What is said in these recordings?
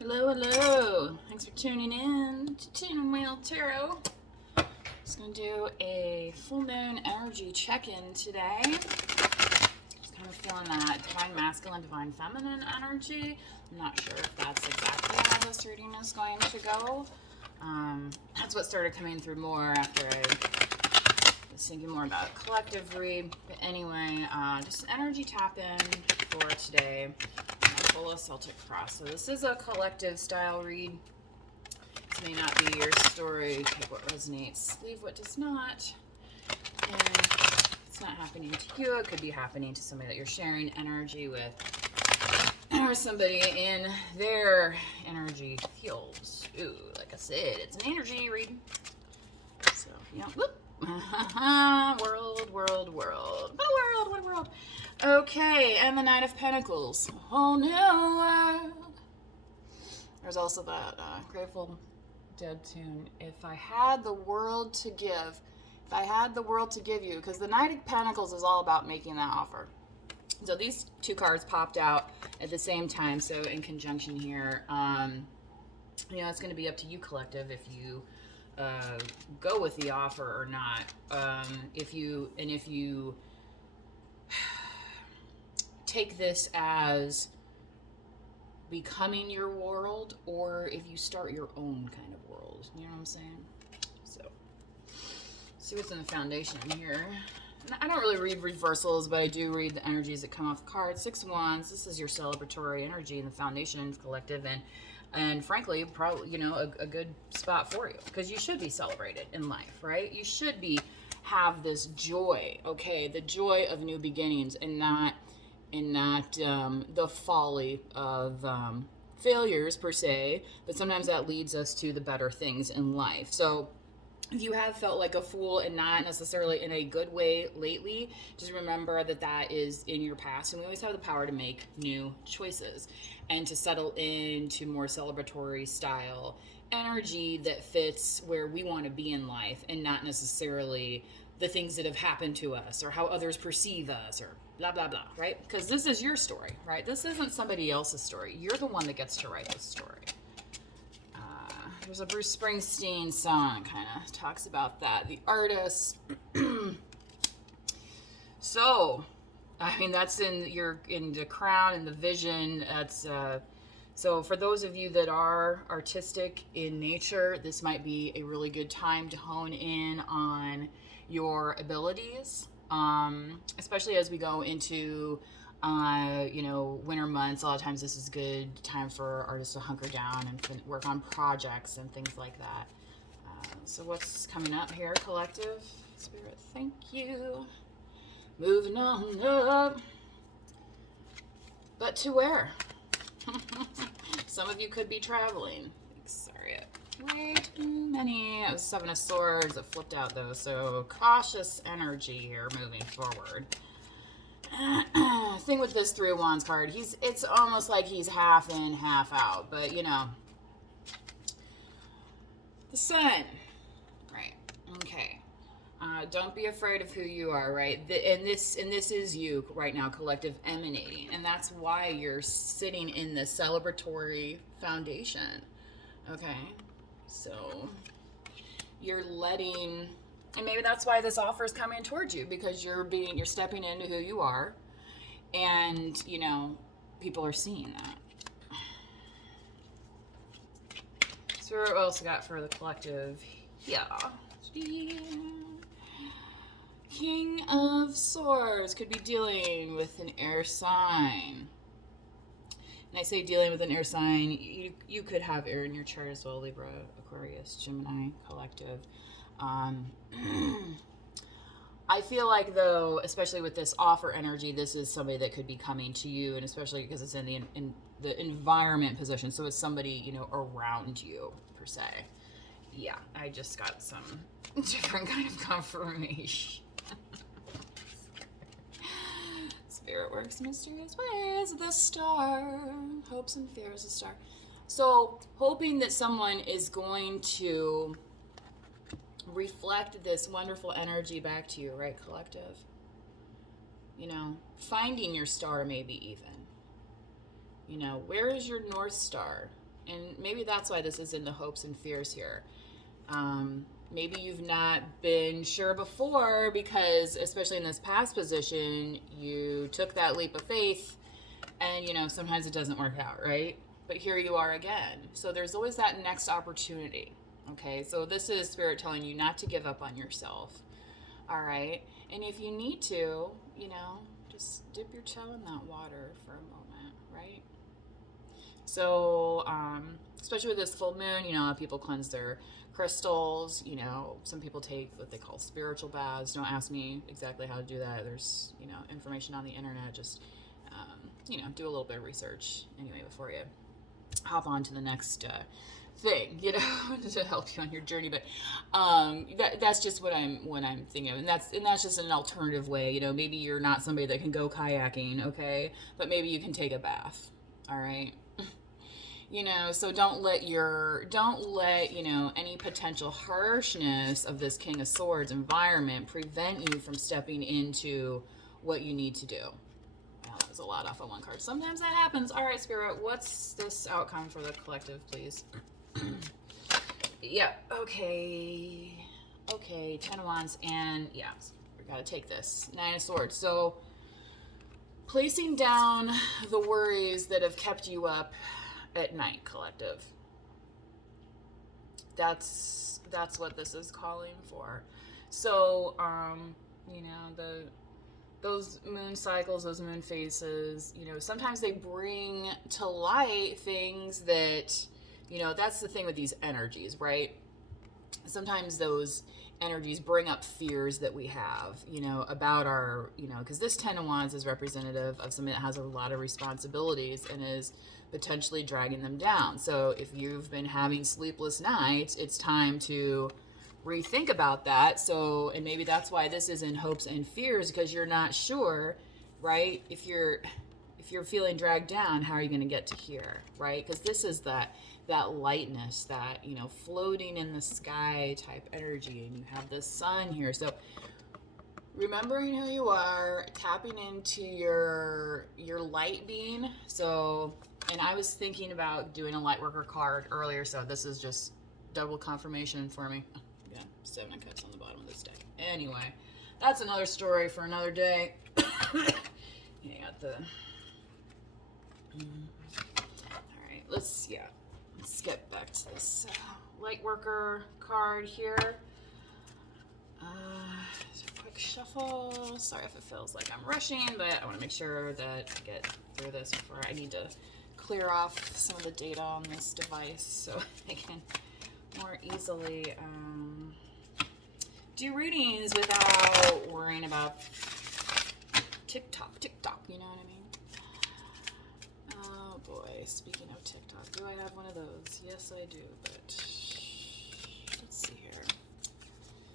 Hello, hello. Thanks for tuning in to Tuning Wheel Tarot. Just going to do a full moon energy check-in today. Just kind of feeling that divine masculine, divine feminine energy. I'm not sure if that's exactly how this reading is going to go. That's what started coming through more after I was thinking more about a collective read. But anyway, just energy tap in for today. Pull a Celtic cross. So this is a collective style read. This may not be your story. Take what resonates, leave what does not. And it's not happening to you. It could be happening to somebody that you're sharing energy with, or somebody in their energy fields. Ooh, like I said, it's an energy read. So, yeah, whoop. World. What a world, what a world. Okay, and the Knight of Pentacles. A whole new world. There's also that Grateful Dead tune. If I had the world to give, if I had the world to give you, because the Knight of Pentacles is all about making that offer. So these two cards popped out at the same time, so in conjunction here. It's going to be up to you, collective, if you go with the offer or not. If you take this as becoming your world, or if you start your own kind of world. You know what I'm saying? So, see what's in the foundation here. I don't really read reversals, but I do read the energies that come off the card. 6 Wands. This is your celebratory energy in the foundation collective, and frankly, probably a good spot for you, because you should be celebrated in life, right? You should have this joy, okay, the joy of new beginnings, and not the folly of failures per se, but sometimes that leads us to the better things in life. So if you have felt like a fool, and not necessarily in a good way lately, just remember that is in your past, and we always have the power to make new choices and to settle into more celebratory style energy that fits where we want to be in life, and not necessarily the things that have happened to us or how others perceive us or blah, blah, blah, right? Because this is your story, right? This isn't somebody else's story. You're the one that gets to write this story. There's a Bruce Springsteen song kind of talks about that. The artist. So, I mean, that's in the crown and the vision. That's so for those of you that are artistic in nature, this might be a really good time to hone in on your abilities, especially as we go into winter months. A lot of times this is a good time for artists to hunker down and work on projects and things like that. So what's coming up here, collective? Spirit, thank you. Moving on up. But to where? Some of you could be traveling. Sorry, way too many. It was 7 of Swords. It flipped out though, so cautious energy here moving forward. Thing with this 3 of Wands card, it's almost like he's half in, half out, but the Sun, right? Okay. Don't be afraid of who you are, right? And this is you right now, collective, emanating, and that's why you're sitting in the celebratory foundation. Okay, so you're letting. And maybe that's why this offer is coming towards you, because you're stepping into who you are, and people are seeing that. So what else we got for the collective? Yeah. King of Swords could be dealing with an air sign. And I say dealing with an air sign, you could have air in your chart as well, Libra, Aquarius, Gemini, collective. I feel like, though, especially with this offer energy, this is somebody that could be coming to you, and especially because it's in the environment position, so it's somebody around you per se. Yeah, I just got some different kind of confirmation. Spirit works mysterious ways. The star, hopes and fears, the star. So hoping that someone is going to reflect this wonderful energy back to you, right, collective? Finding your star, maybe even. Where is your North Star And maybe that's why this is in the hopes and fears here. Maybe you've not been sure before because, especially in this past position, you took that leap of faith and, you know, sometimes it doesn't work out, right? But here you are again. So there's always that next opportunity, okay? So this is Spirit telling you not to give up on yourself, all right? And if you need to, you know, just dip your toe in that water for a moment, right? So, especially with this full moon, you know, people cleanse their crystals, you know, some people take what they call spiritual baths. Don't ask me exactly how to do that. There's, you know, information on the internet. Just, you know, do a little bit of research anyway before you hop on to the next thing, you know, to help you on your journey. But that's just what I'm thinking of, and that's just an alternative way. You know, maybe you're not somebody that can go kayaking, okay, but maybe you can take a bath. All right. You know, so don't let you know, any potential harshness of this King of Swords environment prevent you from stepping into what you need to do. Wow, that was a lot off of one card. Sometimes that happens. All right, Spirit, what's this outcome for the collective, please? Yeah, okay. Okay, 10 of Wands, and yeah, we gotta take this. 9 of Swords. So, placing down the worries that have kept you up at night, collective. That's what this is calling for. So, you know, those moon cycles, those moon phases, you know, sometimes they bring to light things that, you know, that's the thing with these energies, right? Sometimes those energies bring up fears that we have, you know, about our, you know, because this 10 of Wands is representative of somebody that has a lot of responsibilities and is potentially dragging them down. So if you've been having sleepless nights, it's time to rethink about that. So, and maybe that's why this is in hopes and fears, because you're not sure, right? If you're feeling dragged down, how are you going to get to here, right? Because this is that lightness, that, you know, floating in the sky type energy, and you have the sun here. So remembering who you are, tapping into your light being. So, and I was thinking about doing a light worker card earlier, so this is just double confirmation for me. Yeah, 7 of Cups on the bottom of this deck. Anyway, that's another story for another day. You got the all right, let's get back to this light worker card here. Just a quick shuffle. Sorry if it feels like I'm rushing, but I want to make sure that I get through this before I need to clear off some of the data on this device so I can more easily do readings without worrying about TikTok, you know what I mean? Oh boy, speaking of TikTok, do I have one of those? Yes, I do, but let's see here.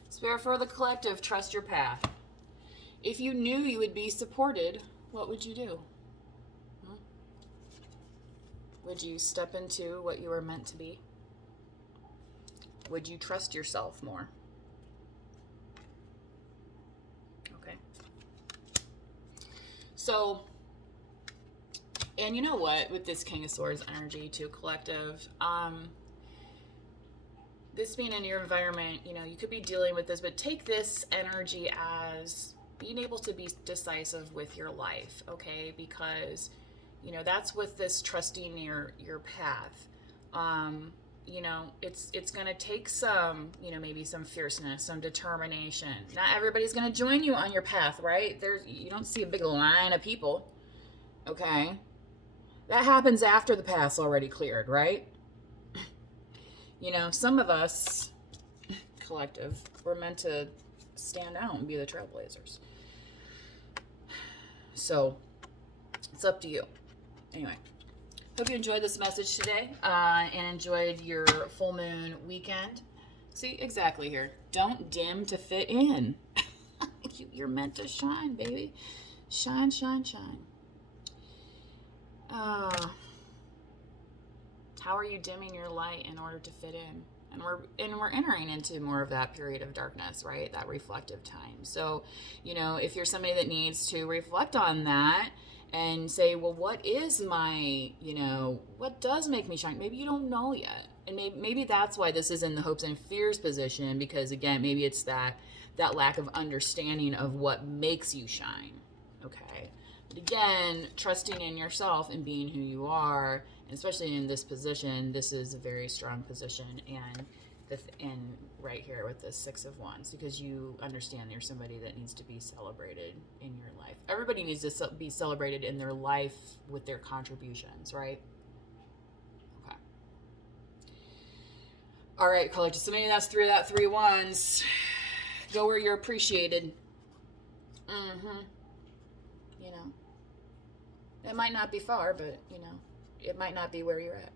Spirit for the collective, trust your path. If you knew you would be supported, what would you do? Would you step into what you were meant to be? Would you trust yourself more? Okay. So, and you know what, with this King of Swords energy to collective, this being in your environment, you know, you could be dealing with this, but take this energy as being able to be decisive with your life, okay? Because, you know, that's with this trusting your path. You know, it's going to take some, you know, maybe some fierceness, some determination. Not everybody's going to join you on your path, right? You don't see a big line of people, okay? That happens after the path's already cleared, right? You know, some of us, collective, we're meant to stand out and be the trailblazers. So, it's up to you. Anyway, hope you enjoyed this message today and enjoyed your full moon weekend. See, exactly here. Don't dim to fit in. You're meant to shine, baby. Shine, shine, shine. How are you dimming your light in order to fit in? And we're entering into more of that period of darkness, right? That reflective time. So, you know, if you're somebody that needs to reflect on that and say, well, what is my, what does make me shine? Maybe you don't know yet. And maybe that's why this is in the hopes and fears position, because again, maybe it's that lack of understanding of what makes you shine. Okay. But again, trusting in yourself and being who you are, and especially in this position, this is a very strong position. And right here with the Six of Wands, because you understand you're somebody that needs to be celebrated in your life. Everybody needs to be celebrated in their life with their contributions, right? Okay. All right, collective. So maybe that's through that 3 wands. Go where you're appreciated. It might not be far, but it might not be where you're at.